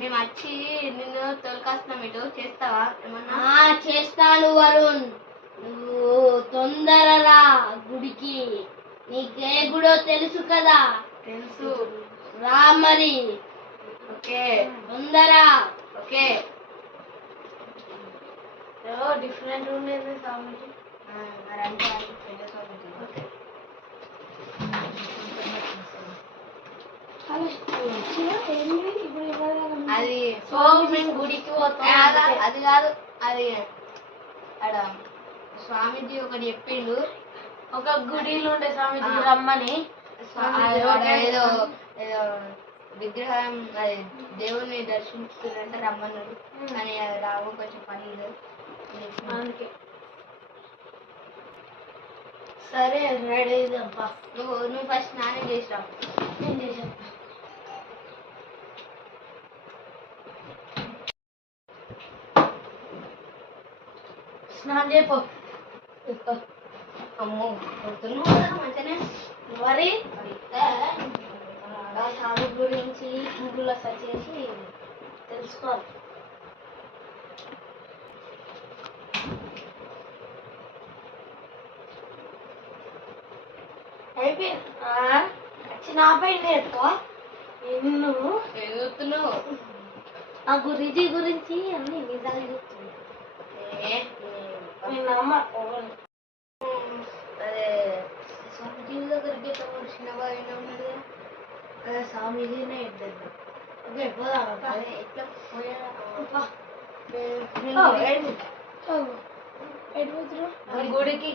మేము వచ్చి నిన్ను తొలకొస్తున్నాం. ఇటు చేస్తావా ఏమన్నా? చేస్తాను వరుణ్, నువ్వు తొందరరా గుడికి. నీకే గుడో తెలుసు కదా? తెలుసు. రా మరి. ఓకే తొందర. ఓకే. డిఫరెంట్ ఉండేది స్వామిజీ. అది గుడికి అది కాదు, అది అక్కడ స్వామీజీ ఒకటి చెప్పిండు. ఒక గుడిలో ఉండే స్వామిజీ రమ్మని. ఏదో ఏదో విగ్రహం అది దేవుణ్ణి దర్శించుకుంటే రమ్మన్నాడు. కానీ రావు కొంచెం పని అందుకే. సరే రెడీ అయిద్దాంపా. నువ్వు ఫస్ట్ స్నానం చేసిరావు. నేను చేసాను. స్నానం చేయపో. అమ్మో మంచిగానే మరి స్వామి గురించి గూగుల్లో సెర్చ్ చేసి తెలుసుకోవాలి. అయిపోయింది. నా పైన ఎక్కువ నువ్వు చూస్తున్నావు. ఆ గురించి గురించి అన్ని నిజాలు చెప్తుంది. అదే స్వామీజీ దగ్గరికి చిన్నగా అయినా ఉన్నాడు కదా. అదే స్వామీజీనే ఇద్దరు. ఓకే పోదాం. అదే ఎట్లా గుడికి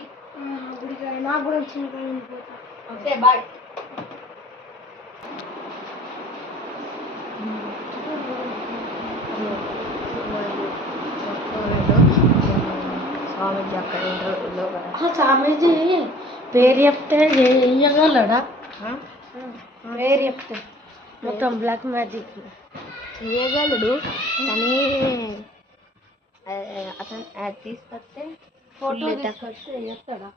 నాకు కూడా వచ్చిన పోతా. Okay bye. స్వామీజీ పేరు చెప్తే చేయగలడా? పేరు చెప్తే మొత్తం బ్లాక్ మ్యాజిక్ చేయగలడు. కానీ అతను తీసుకొస్తే ఫోటో తీసుకొస్తే చేస్తాడా?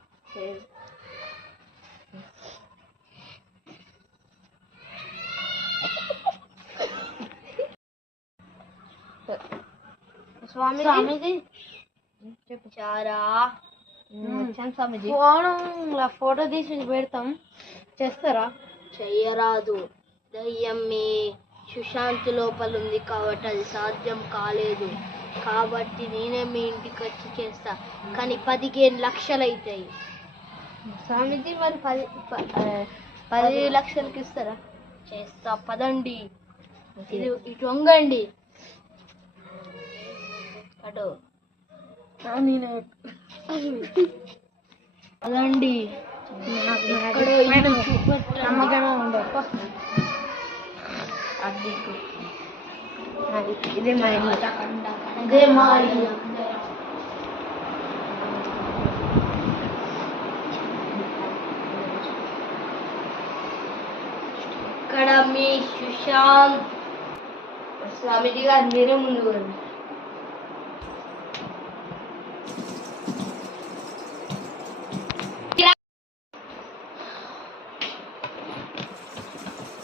స్వామీజీ చెప్పారా? స్వామీజీ ఫోటో తీసి పెడతాం, చేస్తారా? చెయ్యరాదు. దయ్యం మీ సుశాంత్ లోపల ఉంది కాబట్టి అది సాధ్యం కాలేదు. కాబట్టి నేనే మీ ఇంటికి వచ్చి చేస్తా. కానీ 15 లక్షలు అవుతాయి. స్వామీజీ మరి 10 లక్షలకి ఇస్తారా? చేస్తా. పదండి. ఇటు వంగండి. అటు పదండి. నమ్మకమే ఉండదు. ఇదే మా ఇల్లు. ఇదే మా ఇల్లు. ఇక్కడ మీ సుశాంత్. స్వామీజీ గారు మీరే ముందు రండి.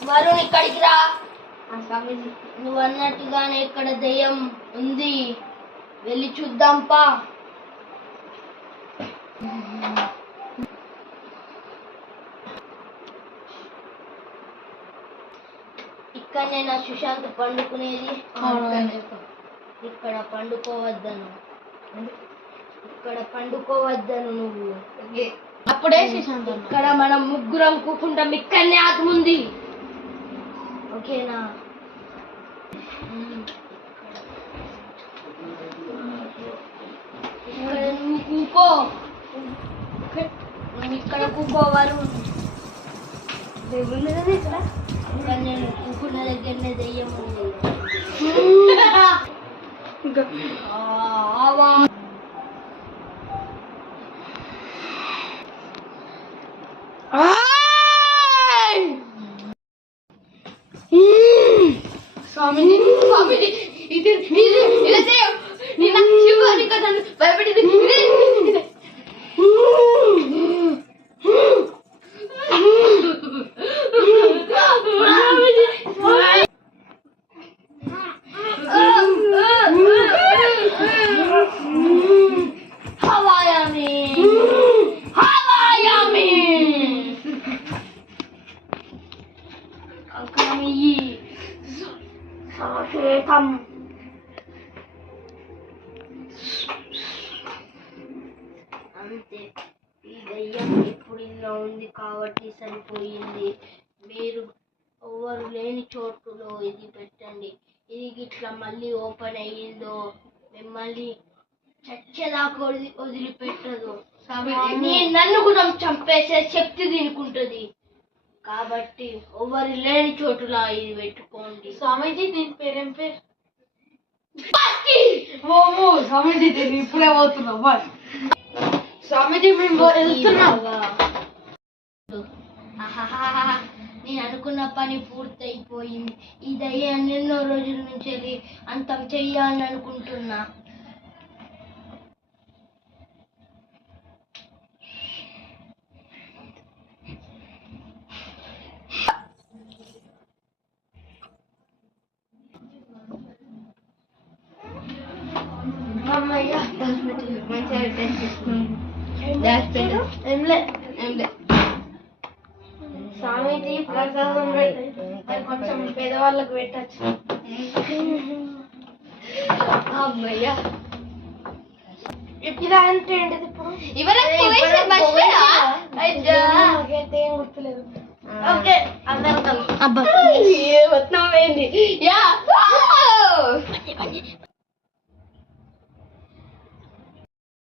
వరుణ్ ఇక్కడికి రా. స్వామీజీ నువ్వు అన్నట్టుగానే ఇక్కడ దయ్యం ఉంది, వెళ్ళి చూద్దాంపా. ఇక్కడనే నా సుశాంత్ పండుకునేది. ఇక్కడ పండుకోవద్దను. ఇక్కడ పండుకోవద్దను నువ్వు. అప్పుడే సుశాంత్. ఇక్కడ మనం ముగ్గురం కూకుంటాం. ఇక్కడనే ఆత్ముంది. ఓకేనా? ఇక్కడ నువ్వు కూకో. నువ్వు ఇక్కడ కూకోవారు. ఇక్కడ నేను కూకున్న దగ్గరనే దెయ్యం ఉంది. స్వామీజీ స్వామీజీ ఇది నిన్న శివాని కదా భయపడింది. సాకేతం. అంతే, ఈ దయ్యం ఇప్పుడు ఇలా ఉంది కాబట్టి సరిపోయింది. మీరు ఎవరు లేని చోటులో ఇది పెట్టండి. ఇది ఇట్లా మళ్ళీ ఓపెన్ అయ్యిందో మిమ్మల్ని చచ్చేదాకా వదిలిపెట్టదు. నన్ను కూడా చంపేసే శక్తి దీనికుంటది. కాబట్టి ఎవరు లేని చోటులా ఇది పెట్టుకోండి. స్వామీజీ దీని పేరేం పేరు? స్వామీజీ నేను ఇప్పుడే పోతున్నా. స్వామీజీ మేము వెళ్తున్నాం. నేను అనుకున్న పని పూర్తయిపోయింది. ఈ దయ్యాన్ని ఎన్నో రోజుల నుంచి అంతం చెయ్యాలని అనుకుంటున్నా. స్వామీజీ ప్రసాదం అది కొంచెం పేదవాళ్ళకు పెట్టచ్చు. అమ్మయ్యా, ఇలా అంటే ఏంటిది ఇప్పుడు? ఇవరకు